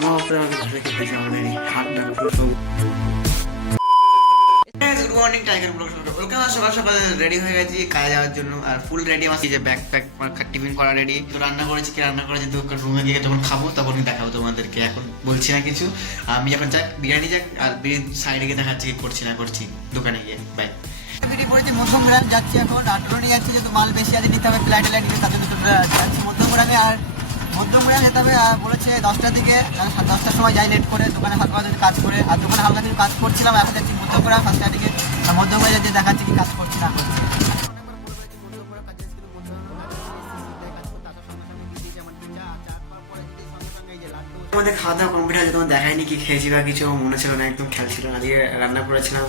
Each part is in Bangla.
আমার উপরে আমাকে ঘরে খেতে আমাদের হাত ডাকা good morning tiger blog welcome. সকাল সকাল রেডি হয়ে গেছি কাজে যাওয়ার জন্য, আর ফুল রেডি আমার যে ব্যাগ প্যাক টিফিন করা রেডি। তো রান্না করেছি, কি রান্না করেছি রুমে গিয়ে যখন খাবো তখনই দেখাবো তোমাদেরকে, এখন বলছি না কিছু। আমি যখন যাক বিরিয়ানি যাক, আর বিরিয়ানি সাইডে গিয়ে দেখাচ্ছি কি করছি না করছি দোকানে গিয়ে। বাই। ভিডিও করেছি মধ্যমগ্রাম যাচ্ছি, এখন আটরনি যাচ্ছি, যেহেতু মাল বেশি আছে নিতে হবে, ফ্লাইট নিতে, তার জন্য যাচ্ছি মধ্যমগ্রামে। আর মধ্যমগ্রাম যেতে হবে বলেছে 10টার দিকে, 10টার সময় যাই লেট করে, দোকানে হালকা যদি কাজ করে, আর দোকানে হালকা কিছু কাজ করছিলাম। এখন যাচ্ছি মধ্যমগ্রাম 5টার দিকে, আর মধ্যমগ্রামে যাচ্ছি দেখাচ্ছি কি কাজ করছি না করছি। আমাদের খাওয়া দাওয়া কমপ্লিট হয়েছে, তোমার দেখায়নি কি খেয়েছি বা কিছু মনে ছিল না, একদম খেয়াল ছিল না। দিয়ে রান্না করেছিলাম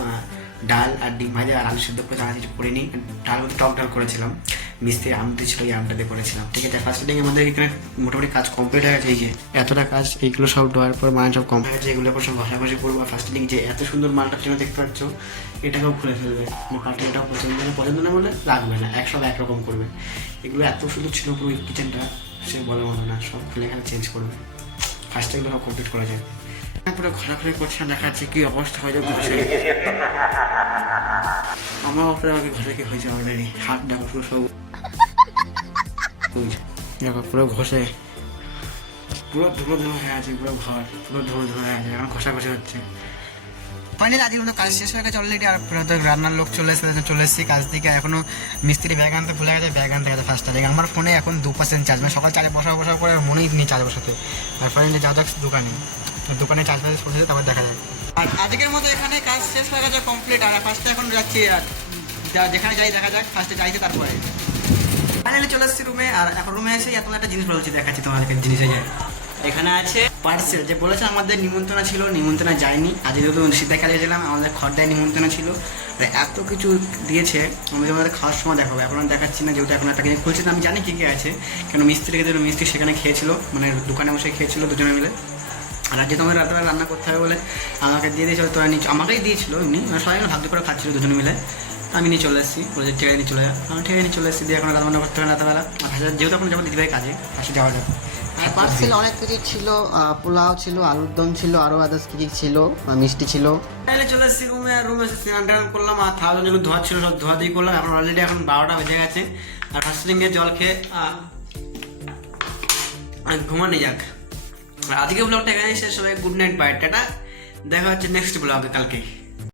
ডাল আর ডিম ভাজা আর আলু সিদ্ধ করে, জানা কিছু করিনি। ডাল বলতে টক ডাল করেছিলাম, মিস্ত্রি আম দিয়েছিল, এই আমটা দিয়ে করেছিলাম। ঠিক আছে, ফার্স্ট ডে আমাদের এখানে মোটামুটি কাজ কমপ্লিট হয়ে গেছে। এই যে এতটা কাজ, এইগুলো সব দেওয়ার পর মানে সব কমপ্লিট হয়ে গেছে। এগুলো সব ঘষাঘষি করবো। আর ফার্স্ট ডে যে এত সুন্দর মালটার জন্য দেখতে পাচ্ছ, এটাকেও খুলে ফেলবে। পার্টি এটাও পছন্দ না বলে রাখবে না, সব একরকম করবে। এগুলো এত সুন্দর ছিল পুরো কিচেনটা, সে বলার মতো না। সব খুলে এখানে চেঞ্জ করবে। ফার্স্ট এগুলো সব কমপ্লিট করা যায়। পুরো ঘোরাঘুরি করছে, দেখাচ্ছে কি অবস্থা হয়ে যাবে। আমার উপরে আমাকে ঘরে কি হয়েছে অলরেডি, হাত ডাকা পুরো সব দেখো পুরো ঘষে পুরো ধুলো ধুলো হয়ে আছে, পুরো ঘর পুরো ধুলো ধুলো হয়ে আছে। এখন ঘষাঘষি হচ্ছে। ফাইনালি আজকে মতো কাজ শেষ হয়ে গেছে অলরেডি, আর রান্নার লোক চলে এসেছি কাজ থেকে। এখনো মিস্ত্রি ব্যাগ আনতে ভুলে গেছে, ব্যাগ আনতে গেছে ফার্স্ট টাইম। আমার ফোনে এখন 2% চার্জ, মানে সকাল চার্জে বসা করে আর মনেই নেই চার্জ বসাতে। আর ফাইনালি যা যাক দোকানে চার্জ ফার্জ পড়েছে, তারপর দেখা যায়। আর আজকের মতো এখানে কাজ শেষ হয়ে গেছে কমপ্লিট। আর ফার্স্টে এখন যাচ্ছি, আর যেখানে যাই দেখা যাক, ফার্স্টে যাইছে তারপরে ফাইনালি চলে এসেছি রুমে। আর এখন রুমে এসে এত একটা জিনিস বলছি, দেখাচ্ছি তোমাদেরকে জিনিসে যায়। এখানে আছে পার্সেল, যে বলেছে আমাদের নিমন্ত্রণ ছিল, নিমন্ত্রণে যায়নি। আজ যেহেতু শীতকালে গেলাম, আমাদের খড়দায় নিমন্ত্রণ ছিল। এত কিছু দিয়েছে, আমাদের খাওয়ার সময় দেখাবো। এখন দেখাচ্ছি না, যেহেতু এখন একটা কিছু খুলছে না। আমি জানি কী কী আছে, কেন মিস্ত্রি সেখানে খেয়েছিল, মানে দোকানে বসে খেয়েছিল দুজনে মিলে। আর আজকে তোমার রাতেবেলা রান্না করতে হবে বলে আমাকে দিয়ে দিয়েছিল। তো আমাকেই দিয়েছিল এমনি, মানে সবাই ভাগ্য করে খাচ্ছিল দুজনে মিলে। আমি নিয়ে চলে এসেছি, বলছি ঠিক আছে নিয়ে চলে যাও। আমি ঠিক আছে নিয়ে চলে এসেছি। দিয়ে এখন রান্না করতে হবে রাতেবেলা। আর যেহেতু এখন যাবো দিদিভাই কাজে, পাশে যাওয়া যাবে। আর পার্সেল অনেক কিছু ছিল, পোলাও ছিল, আলুর দম ছিল, আরও আদার্স কিছু ছিল, মিষ্টি ছিল। তাহলে চলে এসেছি রুমে। আর রুমে এসে স্নান টান করলাম, আর থালা যেগুলো ধোয়া ছিল সব ধোয়া দিয়ে করলাম। এখন অলরেডি এখন 12টা বেজে গেছে। আর ফার্স্ট গিয়ে জল খেয়ে ঘুমানো যাক। আর আজকে ব্লগটা এখানে শেষ হবে। Good night, bye, tata. দেখা হচ্ছে নেক্সট ব্লগে কালকে।